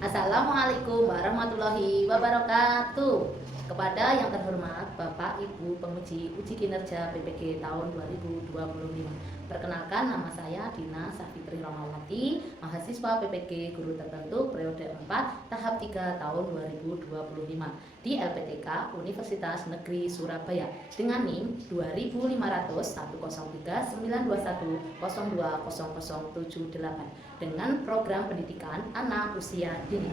Assalamualaikum warahmatullahi wabarakatuh. Kepada yang terhormat Bapak Ibu penguji uji kinerja PPG tahun 2025. Perkenalkan, nama saya Dina Safitri Romawati, mahasiswa PPG guru tertentu periode 4 tahap 3 tahun 2025 di LPTK Universitas Negeri Surabaya dengan NIM 2505192102078 dengan program pendidikan anak usia dini.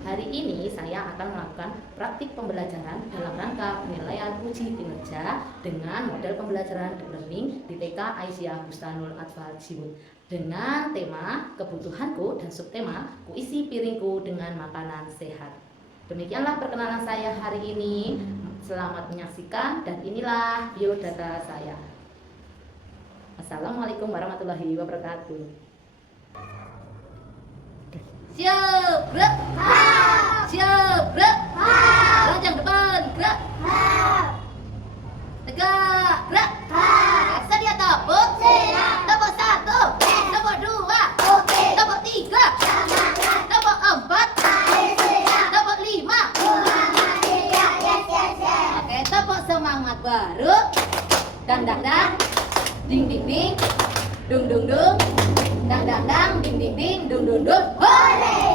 Hari ini saya akan melakukan praktik pembelajaran dalam rangka penilaian uji kinerja dengan model pembelajaran deep learning di TK Aisyah Bustanul Atfal Jiwut dengan tema kebutuhanku dan subtema kuisi piringku dengan makanan sehat. Demikianlah perkenalan saya hari ini. Selamat menyaksikan dan inilah biodata saya. Assalamualaikum warahmatullahi wabarakatuh. Siap, gerak. Siap, gerak. Lonjang depan, gerak. Tegak, gerak. Sedia tepuk. Tepuk 1, tepuk 2, tepuk 3, tepuk 4, tepuk 5. Oke, tepuk semangat baru. Dang dang dang, ding ding ding, dung dung dung. Dang dang dang, ding ding ding, dung dung dung.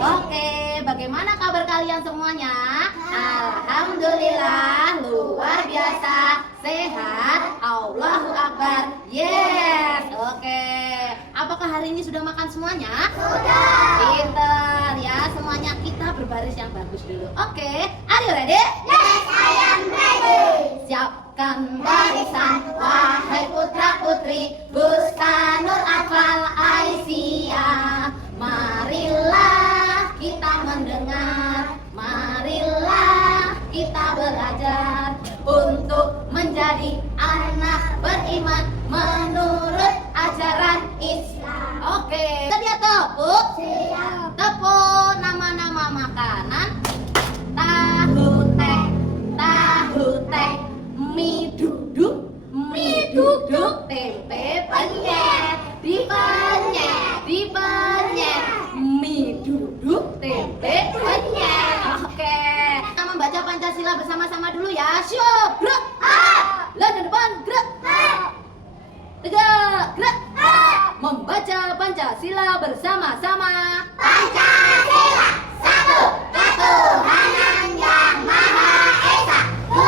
Oke, bagaimana kabar kalian semuanya? Alhamdulillah, luar biasa, sehat, Allahu Akbar. Yes, oke. Apakah hari ini sudah makan semuanya? Sudah. Pinter ya, semuanya kita berbaris yang bagus dulu. Oke, are you ready? Yes, I am ready. Siapkan barisan, wahai putra putri Bustanul Atfal Aisyah. Marilah kita mendengar, marilah kita belajar untuk menjadi anak beriman menurut ajaran Islam. Oke, sedia tepuk? Siap. Tepuk nama-nama makanan. Tahu tek, mie duduk, tempe penyet, dipenyet, mie duduk, tempe penyet. Oke, kita membaca Pancasila bersama-sama dulu ya. Siap, gerak. Lonjong depan, gerak. Tegak, gerak. Membaca Pancasila bersama-sama. Pancasila, 1. Ketuhanan yang Maha Esa. 2.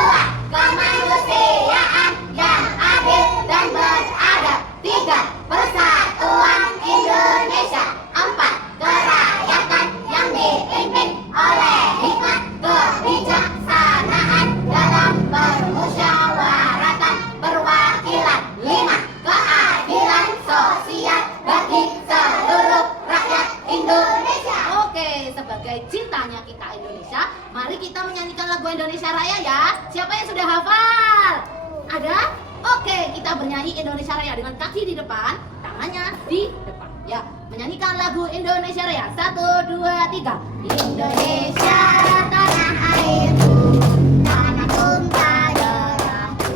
Kemanusiaan yang adil dan beradab. 3. Persatuan Indonesia. 4. Kerakyatan yang dipimpin oleh hikmat kebijaksanaan dalam permusyawaratan perwakilan. 5. Keadilan sosial bagi seluruh rakyat Indonesia. Oke, sebagai cintanya kita Indonesia, mari kita menyanyikan lagu Indonesia Raya ya. Siapa yang sudah hafal? Ada? Oke, kita bernyanyi Indonesia Raya dengan kaki di depan, tangannya di depan. Ya, menyanyikan lagu Indonesia Raya. 1, 2, 3. Indonesia tanah airku, tanah tumpah darahku.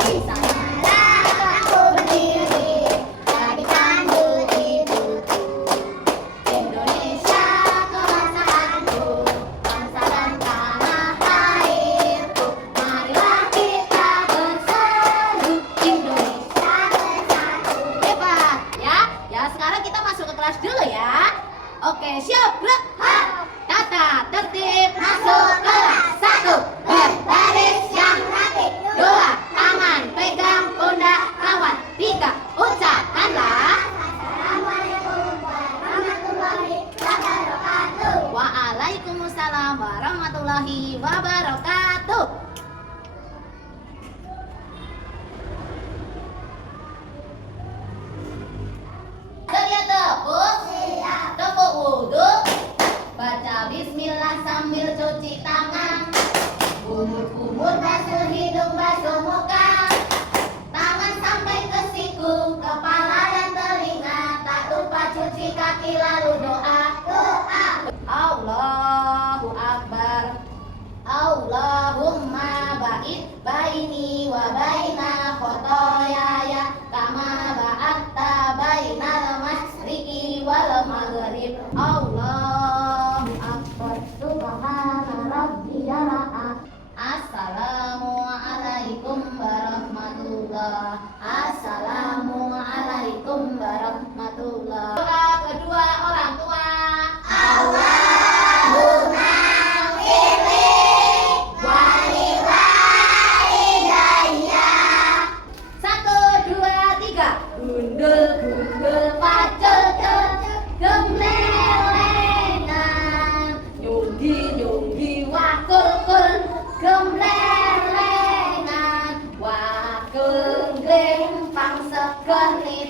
Di sanalah aku berdiri, jadi candu ibuku. Indonesia kebangsanaanku, bangsa dan tanah airku. Marilah kita bersatu, Indonesia bersatu. Hebat ya. Ya, sekarang kita masuk ke kelas dulu ya. Oke, siap, gerak. Tata tertib masuk kelas. 1. Berbaris yang rapi. 2. Tangan pegang pundak kawan. 3. Ucapkanlah Assalamualaikum warahmatullahi wabarakatuh. Waalaikumsalam warahmatullahi wabarakatuh. Sedia tepuk? Siap. Tepuk wudhu. Baca bismillah sambil cuci tangan. Kumur-kumur basuh hidung, basuh muka. Tangan sampai ke siku, kepala dan telinga. Tak lupa cuci kaki lalu doa. Doa. Allahu Akbar. Allah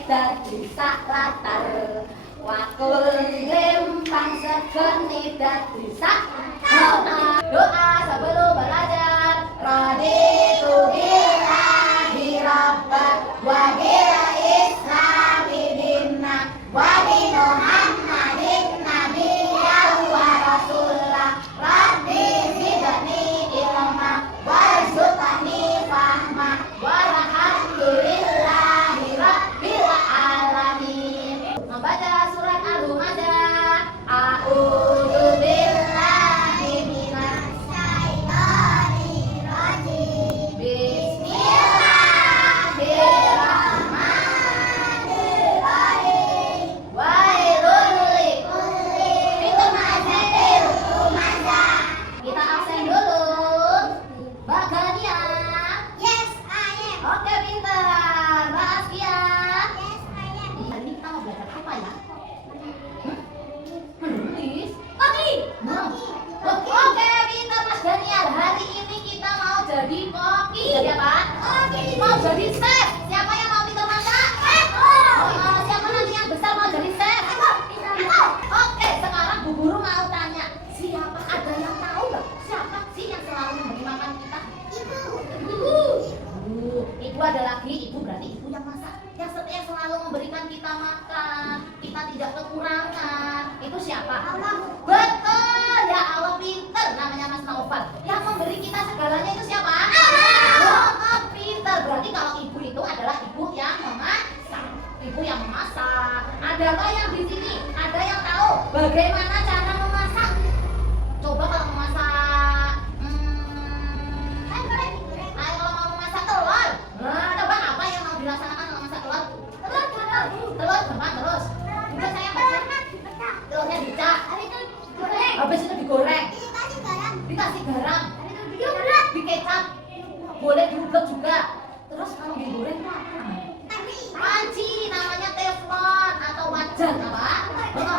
dadi sak latar. Wakul lempang segeni dadi sak doa. Doa sebelum belajar. Raditu billahi rabban wa bil islami dinna wa bi Muhammadin nabiyyan wa rasulah. Rabbi zidni ilma warzuqni fahma walhamdulillahi rabbil alamin. Membaca surat Al-Humadah. A'udzu billahi minasy syaithanir rajim. Bismillahirrahmanirrahim. Wailul likulli humazatil lumazah. Kita absen dulu. Mbak Gania. Yes, I am. Oke, pintar. Mbak Askia. Yes, I am. Hari ini kita mau belajar apa ya? Menulis. Kopi. Oke, pintar Mas Daniel. Hari ini kita mau jadi koki. Jadi apa? Koki. Mau jadi chef. Siapa yang mau pintar masak? Siapa nanti yang besar mau jadi chef? Oke, sekarang Bu Guru mau tanya. Siapa, ada yang tahu nggak? Siapa sih yang selalu memberi makan kita? Ibu. Ibu ada lagi. Ibu berarti ibu yang masak. Yang selalu memberikan kita makan. Kita tidak kekurangan. Itu siapa? Allah. Betul, ya Allah, pinter. Namanya Mas Naufal. Yang memberi kita segalanya itu siapa? Oh, pinter. Berarti kalau ibu itu adalah ibu yang memasak. Ibu yang memasak. Ada nggak yang di sini? Ada yang tahu bagaimana cara memasak? Coba kalau memasak, ayo kalau mau memasak telur. Nah, coba apa yang mau dilaksanakan kalau masak telur? Telur gampang terus. Juga saya baca. Telurnya dicak. Habis itu digoreng. Dikasih garam. Dikecap. Boleh diulek juga. Terus kalau digoreng itu apa? Panci, namanya teflon atau wajan apa?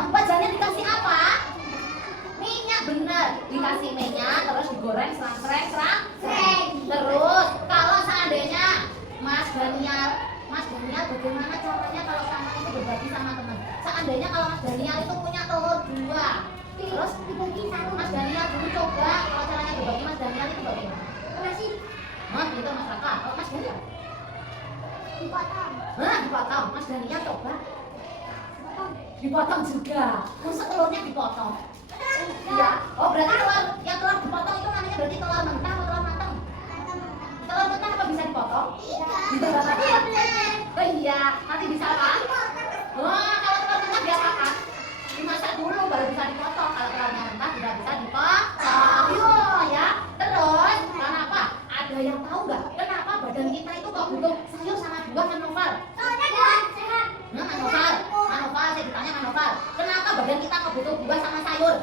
Wajannya dikasih apa? Minyak, bener. Dikasih minyak terus digoreng serang. Terus kalau seandainya Mas Daniel bagaimana caranya kalau sama itu berbagi sama teman? Seandainya kalau Mas Daniel itu punya telur 2, terus Mas Daniel dulu coba kalau caranya berbagi Mas Daniel itu bagaimana? Mas itu Mas Raka, kalau Mas Daniel? Dipotong. Mas Daniel coba dipotong juga. Masa telurnya dipotong? Iya. Oh, berarti telur dipotong itu namanya berarti telur mentah atau telur matang? Telur mentah apa bisa dipotong? Oh iya, nanti bisa apa? Wah, kalau telur mentah diapakan? Dimasak dulu baru bisa dipotong. Kalau telurnya mentah tidak bisa dipotong. Ya. Terus, kenapa? Ada yang tahu nggak? Kenapa badan kita itu kok butuh sayur sama buah, Mas Noval? Manoval, saya ditanya Manoval. Kenapa badan kita kok butuh buah sama sayur?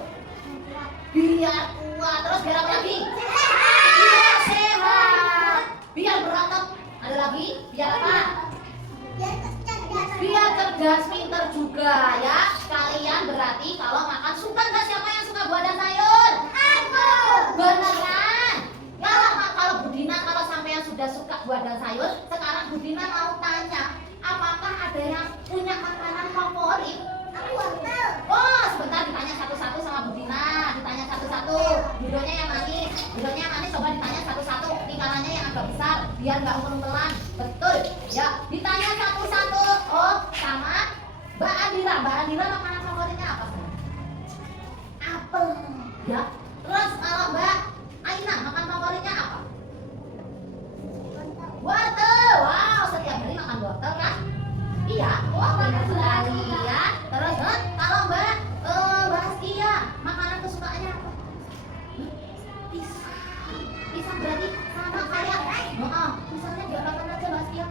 Biar kuat. Terus biar apa lagi? Biar sehat. Biar berotot. Ada lagi? Biar apa? Biar cerdas, pinter juga ya. Kalian berarti kalau makan suka nggak? Siapa yang suka buah dan sayur? Aku. Beneran? Kalau Budina, kalau sampai yang sudah suka buah dan sayur, sekarang Budina mau tanya, apakah ada yang punya makanan favorit? Oh, sebentar ditanya satu-satu sama Budina. Ditanya satu-satu. Bidonya yang manis, coba ditanya satu-satu. Lingkarannya yang agak besar, biar nggak umpel-umpelan. Betul. Ya, ditanya satu-satu. Oh, sama Mbak Andira. Mbak Andira makanan favoritnya apa? Apel. Ya. Terus kalau Mbak Aina, makan favoritnya apa? Wortel. Wow, setiap hari makan wortel kan? Iya. Wah, benar sekali ya. Terus kalau Mbak Askia, makanan kesukaannya apa? Pisang berarti sama kayak. Pisangnya diapakan aja Mbak Askia?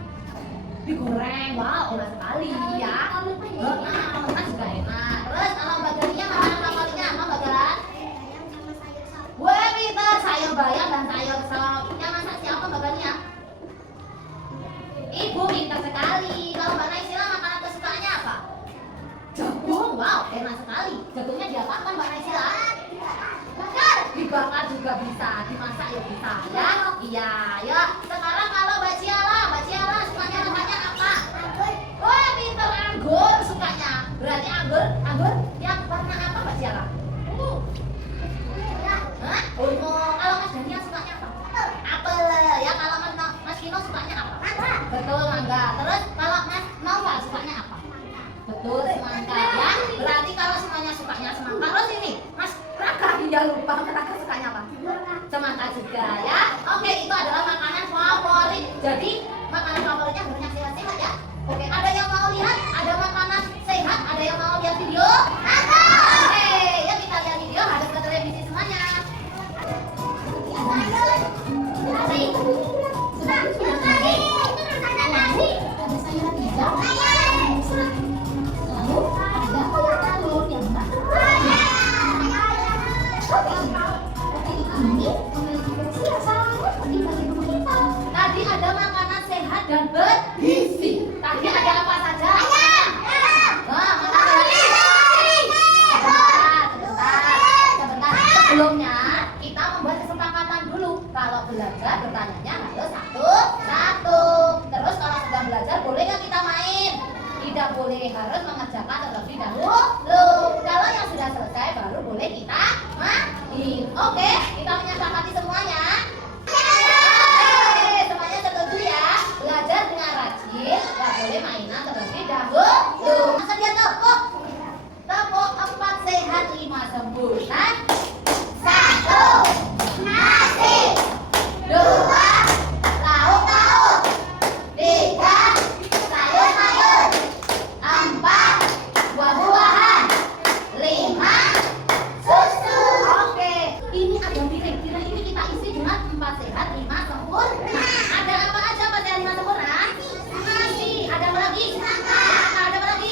Digoreng. Wow, enak sekali ya. Mentah juga enak. Terus kalau Mbak Gania, makanan favoritnya apa Mbak Galan? Wah, pintar, sayur bayam dan sayur sop. Yang masak siapa Mbak Gania? Ibu, pintar sekali. Kalau Mbak Naisila, makanan kesukaannya apa? Jagung. Wow, enak sekali. Jagungnya diapakan Mbak Naisila? Dibakar juga bisa, dimasak ya bisa ya. Iya, ya. Sekarang kalau Mbak Ciala sukanya rasanya apa? Wah, banyak dan bergizi. Tadi ada apa saja? Nah, sebentar. Sebelumnya kita membuat kesepakatan dulu. Kalau belajar bertanyanya harus satu-satu. Terus kalau sudah belajar boleh nggak kita main? Tidak boleh, harus mengerjakan terlebih dahulu. Kalau yang sudah selesai baru boleh kita main. Oke, kita menyepakati semuanya. Oke, semuanya setuju ya? Belajar dengan rajin, nggak boleh mainan terlebih dahulu. Masa dia tepuk? Tepuk 4 sehat 5 sempurna. 1. Nasi. 2. Lauk-lauk. 3. Sayur-sayur. 4. Buah-buahan. 5. Susu. Oke, ini ada piring. Piring ini kita isi dengan 4 sehat 5 sempurna. Ada apa aja 4 sehat 5 sempurna? Nasi. Ada apa lagi? Ada apa lagi?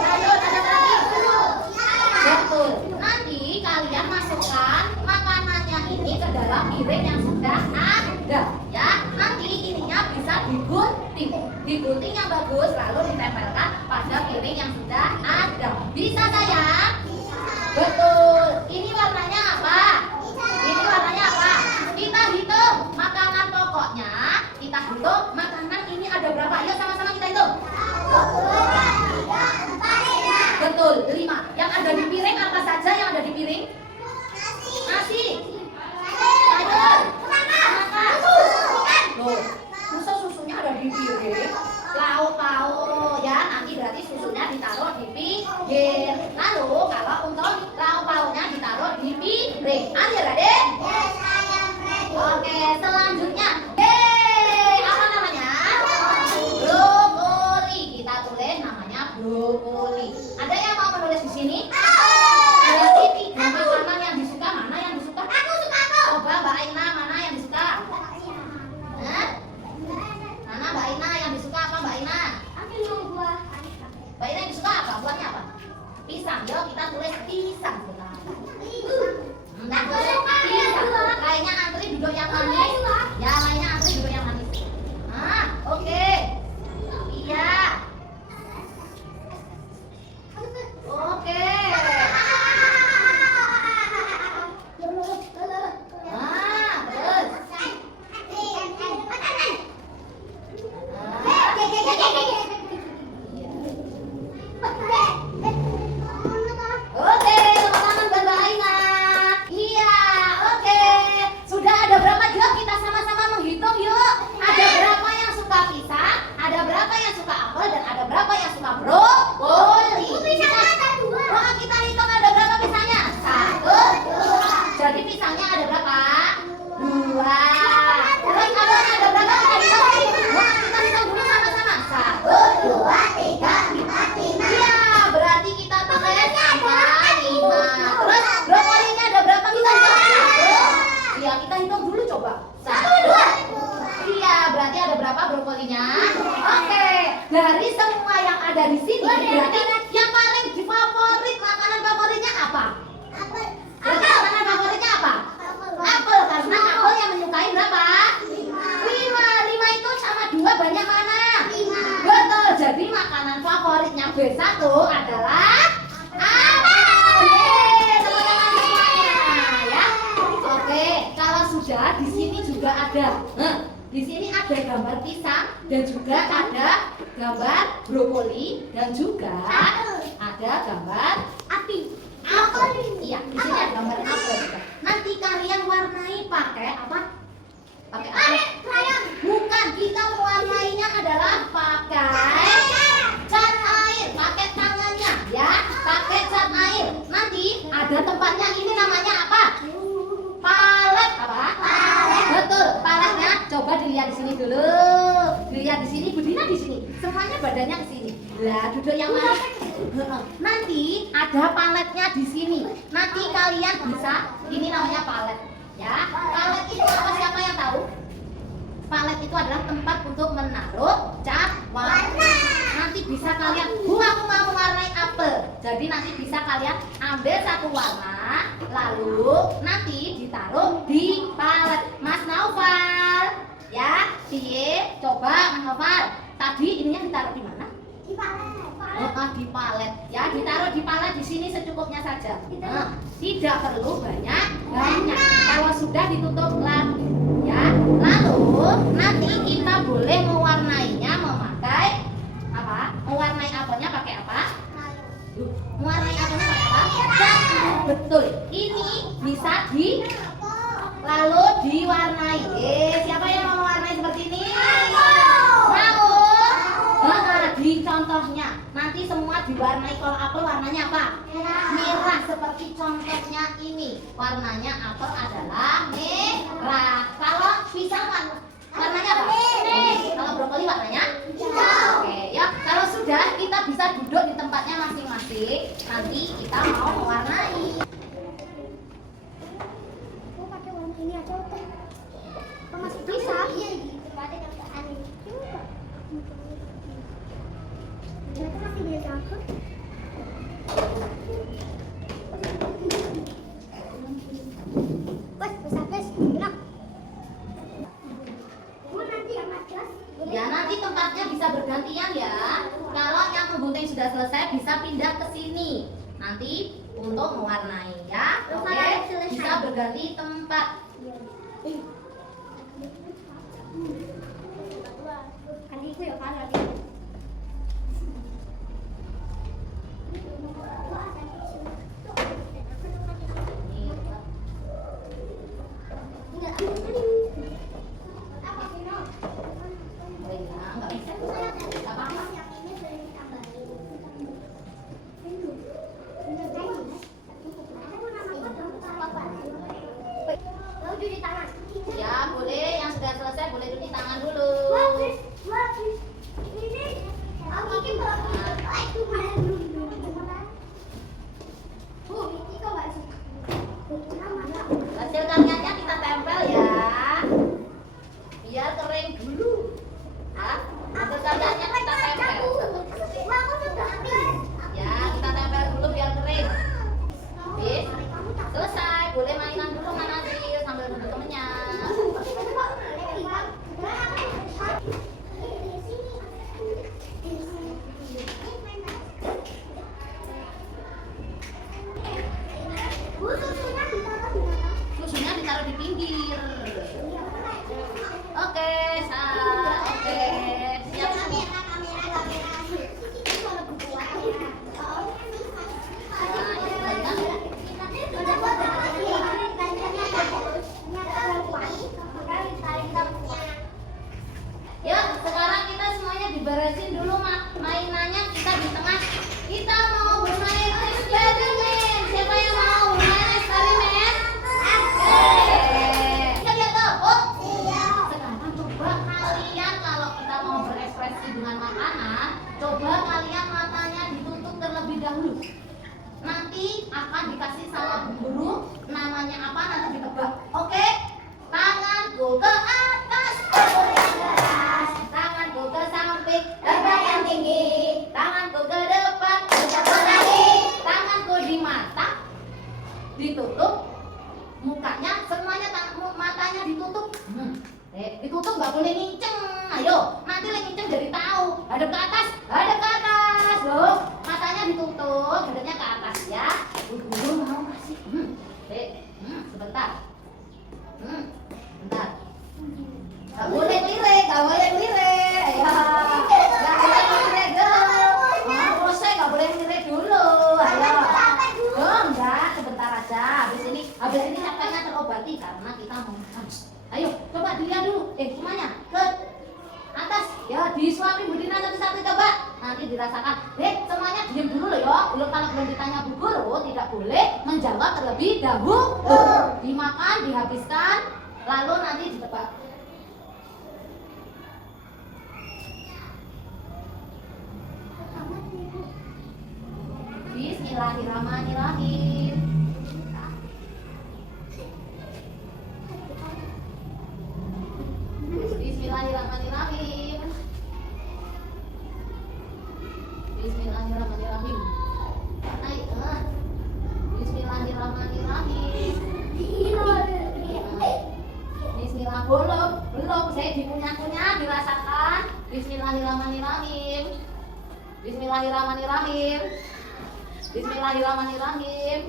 Sayur. Ada apa lagi? Betul. Nanti kalian masukkan makanannya ini ke dalam piring yang sudah ada. Ya, nanti ininya bisa digunting. Digunting yang bagus lalu ditempelkan pada piring yang sudah ada. Bisa sayang? Betul. Ini warnanya apa? Ini warnanya apa? Kita hitung makanan pokoknya. Kita hitung makanan ini ada berapa? Ayo sama-sama kita hitung. Betul, 5. Yang ada di piring apa saja yang ada di piring? Nasi. Sayur. Loh, masa susunya ada di piring? Lauk-pauk ya, nanti berarti susunya ditaruh di pinggir. Lalu kalau untuk lauk-pauknya ditaruh di piring. Ayo Raden. Oke, selanjutnya. Apa namanya? Brokoli. Kita tulis namanya brokoli. Ada yang mau menulis di sini? Berarti 3 makanan yang disuka. Mana yang disuka? Aku suka tuh. Coba Mbak Aina, mana yang disuka? Hah? Mana Mbak Aina yang disuka apa Mbak Aina? Mbak Aina yang disuka apa? Buahnya apa? Pisang. Yuk kita tulis pisang. Pisang. Lainnya antri duduk yang manis. Ya, lainnya antri duduk yang manis. Oke. Iya. Oke. Terus. Oke, tepuk tangan buat Mbak Aina. Iya, oke. Sudah ada berapa? Yuk kita sama-sama menghitung yuk. Ada berapa yang suka pisang? Ada berapa yang suka apel? Dan ada berapa yang suka brokoli? Kita hitung ada berapa pisangnya? 1. Jadi pisangnya ada berapa? 2. Terus apelnya ada berapa? Kita hitung dulu sama-sama. 1, 2, 3, 4, 5. Iya, berarti kita tulis 5. Terus brokolinya ada berapa? Kita hitung. 1. Iya, kita hitung dulu coba. 1, 2. Iya, berarti ada berapa brokolinya? Oke, dari semua yang ada di sini, berarti yang paling favorit, makanan favoritnya apa? Berarti makanan favoritnya apa? Apel, karena apel yang menyukai berapa? 5 itu sama 2 banyak mana? Betul, jadi makanan favoritnya B1 adalah apel. Tepuk tangan semuanya ya. Oke, kalau sudah di sini juga ada. Di sini ada gambar pisang dan juga ada gambar brokoli dan juga ada gambar api. Apel. Iya, di sini ada gambar apel juga. Nanti kalian warnai pakai apa? Pakai apa? Bukan, kita mewarnainya adalah pakai cat air, pakai tangannya ya, pakai cat air. Nanti ada tempatnya, ini namanya apa? Palet. Apa? Palet. Betul, paletnya. Coba dilihat di sini dulu. Dilihat di sini, Budina di sini. Semuanya badannya ke sini. Lah, duduk yang mana? Nanti ada paletnya di sini. Nanti kalian bisa, ini namanya palet. Ya, palet itu apa? Siapa yang tahu? Palet itu adalah tempat untuk menaruh cat warna. Nanti bisa kalian, aku mau mewarnai apel. Jadi nanti bisa kalian ambil satu warna, lalu nanti ditaruh di palet. Mas Naufal, ya, piye? Coba menghafal. Tadi ininya ditaruh di mana? Di palet. Di palet. Ya, ditaruh di palet di sini secukupnya saja. Tidak perlu banyak. Kalau sudah ditutup lagi. Ya. Lalu nanti kita boleh mewarnainya memakai apa? Mewarnai apelnya pakai apa? Mewarnai apelnya pakai apa? Betul. Ini bisa lalu diwarnai. Siapa yang mau mewarnai seperti ini? Mau? Di contohnya nanti semua diwarnai. Kalau apel warnanya apa? Merah. Seperti contohnya ini. Warnanya apel adalah merah. Kalau pisang warnanya apa? Kalau brokoli warnanya? Oke, ya. Kalau sudah kita bisa duduk di tempatnya masing-masing. Nanti kita mau mewarnai. Pakai warna ini aja udah. Masih bisa? Iya, gitu. Ada gambaran ini. Ternyata masih bisa aku. Bos, bisa bos. Enak. Nanti yang macet. Ya, nanti tempatnya bisa bergantian ya. Kalau yang memgunting sudah selesai bisa pindah ke sini. Nanti untuk mewarnai ya. Oke, bisa berganti tempat. Adikku ya kan adik. Enggak bisa. Enggak apa-apa. Cuci tangan. Ya, boleh. Yang sudah selesai boleh cuci tangan dulu. Ini aku bikin itu main dulu. Ini kok enggak sih? Hasil karyanya kita tempel ya. Biar kering dulu. Hah? Hasil karyanya kita tempel. Aku sudah habis. Ya, kita tempel dulu biar kering. Habis. Selesai. Boleh mainan dulu mana sih sambil nunggu temennya. Susunya ditaruh di pinggir. Oke, oke. Siap. Yuk, sekarang kita semuanya diberesin dulu mainannya. Kita di tengah. Kita mau bermain eksperimen. Siapa yang mau bermain eksperimen? Kita lihat tuh. Oh, sekarang coba kalian kalau kita mau berekspresi dengan makanan, coba kalian matanya ditutup terlebih dahulu. Nanti akan dikasih sama guru, namanya apa nanti ditebak. Oke? Tanganku ke atas, tanganku ke samping, terbang yang tinggi. Tanganku ke depan, jatuh lagi. Tanganku di mata, ditutup. Mukanya semuanya matanya ditutup. Ditutup nggak boleh nginceng. Ayo, nanti lagi nginceng jadi tahu. Hadap ke atas, hadap ke atas. Loh, matanya ditutup, hadapnya ke atas ya. Guru mau kasih. Sebentar. Bentar. Gak boleh lirik, gak boleh lirik. Ya, gak boleh lirik dulu. Mau saya gak boleh lirik dulu. Ayo. Enggak, sebentar aja. Habis ini capeknya terobati karena kita mau makan. Ayo, coba dilihat dulu. Semuanya ke atas. Ya, disuapin Budina satu-satu coba. Nanti dirasakan. Semuanya diam dulu loh ya. Kalau belum ditanya Bu Guru, tidak boleh menjawab terlebih dahulu. Dimakan, dihabiskan, lalu nanti ditebak. Bismillahirrahmanirrahim. Bismillahirrahmanirrahim. Bismillahirrahmanirrahim. Bismillahirrahmanirrahim. Bismillah belum, saya dikunyah-kunyah dirasakan. Bismillahirrahmanirrahim. Bismillahirrahmanirrahim.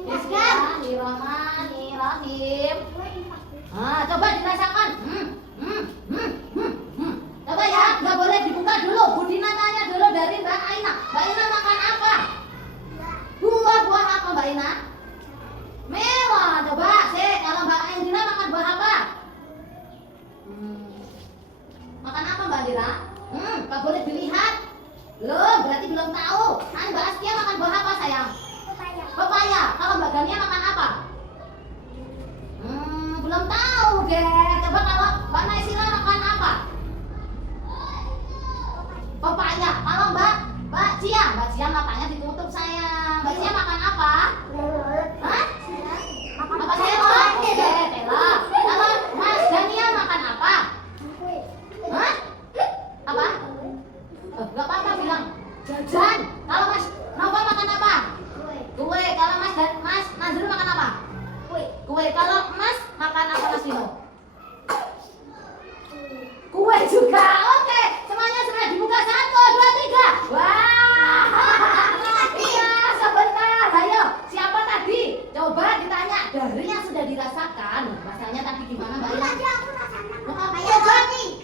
Bismillahirrahmanirrahim. Nah, coba dirasakan. Coba ya, nggak boleh dibuka dulu. Budina tanya dulu dari Mbak Aina. Mbak Aina makan apa? Buah apa Mbak Aina? Melon. Coba sih, kalau Mbak Indira makan buah apa? Makan apa Mbak Indira? Nggak boleh dilihat. Belum, berarti belum tahu. Nah, Mbak Astia makan buah apa sayang? Pepaya. Kalau Mbak Gania makan apa? Belum tahu deh. Coba kalau Mbak Naisila makan apa? Pepaya. Kalau Mbak Cia matanya ditutup sayang. Mbak Cia makan apa? Hah? Apa telur? Oke, telur. Kalau Mas Daniel makan apa? Hah? Apa? Gak apa-apa bilang jajan. Kalau Mas Nova makan apa? Kue. Kalau Mas Nazrul makan apa? Kue. Kalau Mas makan apa Mas Dino? Kue juga. Oke, semuanya sudah dibuka. 1, 2, 3. Wah. Iya, sebentar. Ayo, siapa tadi? Coba ditanya dari yang sudah dirasakan. Rasanya tadi gimana Mbak Ina?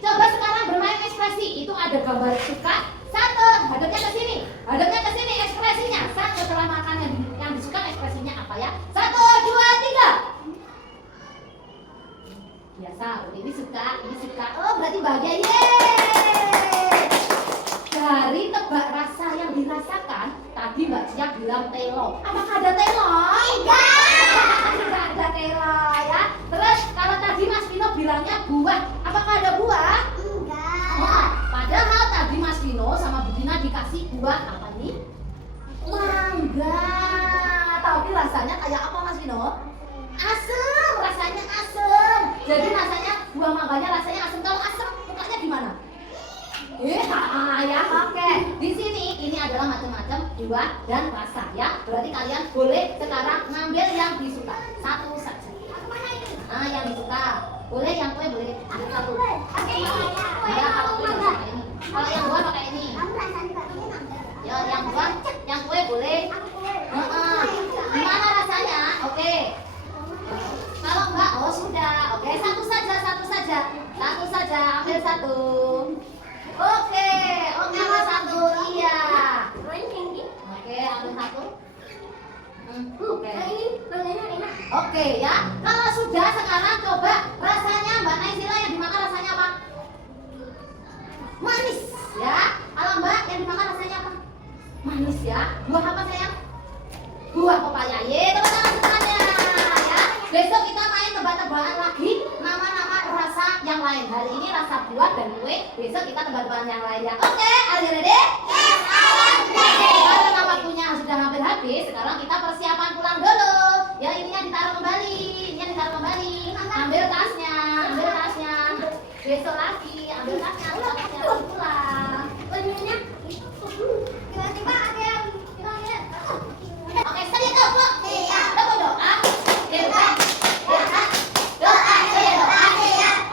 Coba sekarang bermain ekspresi. Itu ada gambar suka. 1, hadapnya ke sini. Hadapnya ke sini ekspresinya. 1 setelah makan yang disuka ekspresinya apa ya? 1, 2, 3. Biasa, ini suka. Oh, berarti bahagia. Yeay! Dari tebak rasa yang dirasakan, tadi Mbak Cia bilang telo. Apakah ada telo? Tidak ada telo ya. Terus kalau tadi Mas Vino bilangnya buah, apakah ada buah? Oh, padahal tadi Mas Vino sama Budina dikasih buah apa nih? Mangga. Tapi rasanya kayak apa Mas Vino? Asem, rasanya asem. Jadi rasanya buah mangganya rasanya asem. Kalau asem mukanya gimana? Ya, oke. Di sini ini adalah macam-macam buah dan rasa ya. Berarti kalian boleh sekarang ngambil yang disuka. 1 saja. Nah, yang disuka. Boleh yang kue boleh. Satu. Ya, kalau kue pakai ini. Kalau yang buah pakai ini. Ya, yang buah, yang kue boleh. Gimana rasanya? Oke. Kalau enggak, oh sudah. Oke, satu saja. Ambil 1. Oke, ambil 1. Iya. Oke, ambil 1. Oke ya. Kalau sudah sekarang coba rasanya Mbak Naisila yang dimakan rasanya apa? Manis ya. Kalau Mbak yang dimakan rasanya apa? Manis ya. Buah apa sayang? Buah pepaya. Teman-teman semuanya ya. Besok kita main tebak-tebakan lagi nama-nama rasa yang lain. Hari ini rasa buah dan kue. Besok kita tebak-tebakan yang lain ya. Oke, are you ready? Yes, karena waktunya sudah hampir habis, sekarang kita persiapan pulang dulu. Ya, ininya ditaruh kembali. Ambil tasnya. Besok lagi, ambil tasnya pulang. Oke, sedia doa.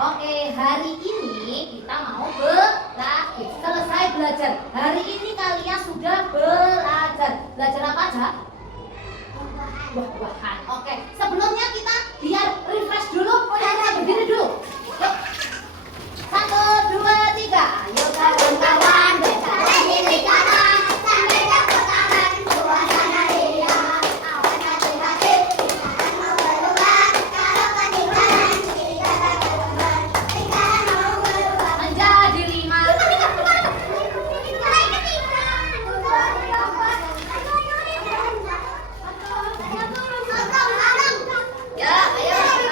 Oke, hari ini kita mau berakhir. Selesai belajar. Hari ini kalian sudah belajar. Belajar apa aja? Buah-buahan. Oke, sebelumnya kita biar refresh dulu. Berdiri dulu. Yuk. 1, 2, 3. Ayo kawan-kawan. Ini kanan. Sampai dapat tangan. Suasana ria. Awan hati-hati. Kita akan mau keluar. Kalau ketinggalan, kita akan keluar. Kita mau keluar. Menjadi 5. Ya, ayo.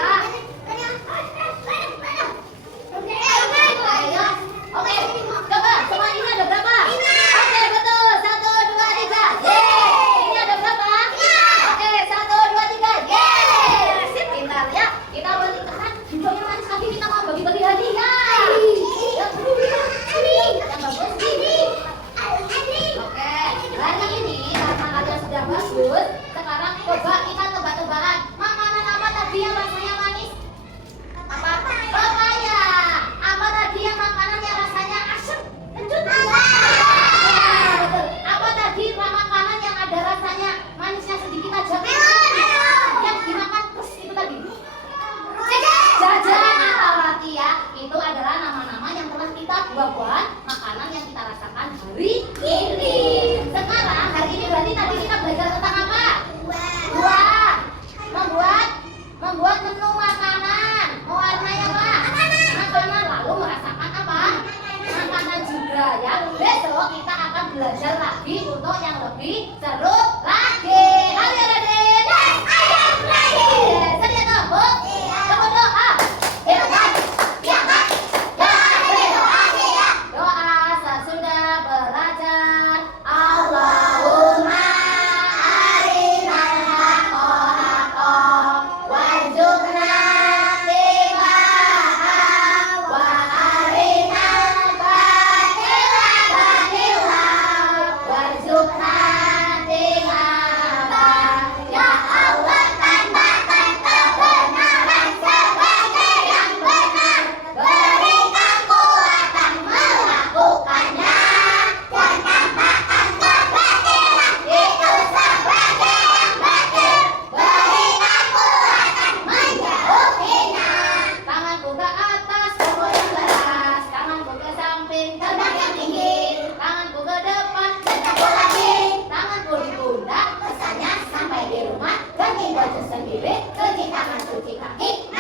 CKE